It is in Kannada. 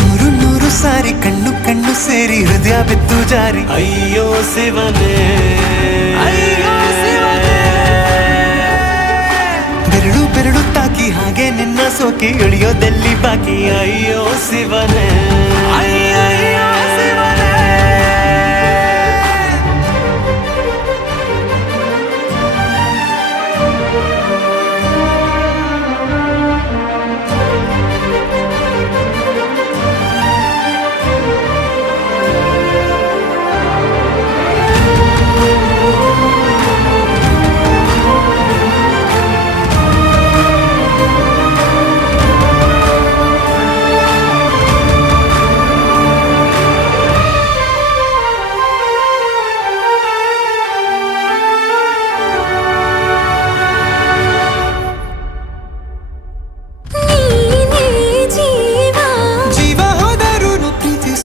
ನೂರು ನೂರು ಸಾರಿ ಕಣ್ಣು ಕಣ್ಣು ಸೇರಿ ಹೃದಯ ಬಿದ್ದು ಜಾರಿ ಅಯ್ಯೋ ಶಿವನೇ, ಅಯ್ಯೋ ಶಿವನೇ. ಬೆರಳು ಬೆರಳು ತಾಕಿ ಹಾಗೆ ನಿನ್ನ ಸೋಕಿ ಇಳಿಯೋದೆಲ್ಲಿ ಬಾಕಿ ಅಯ್ಯೋ ಶಿವನೇ.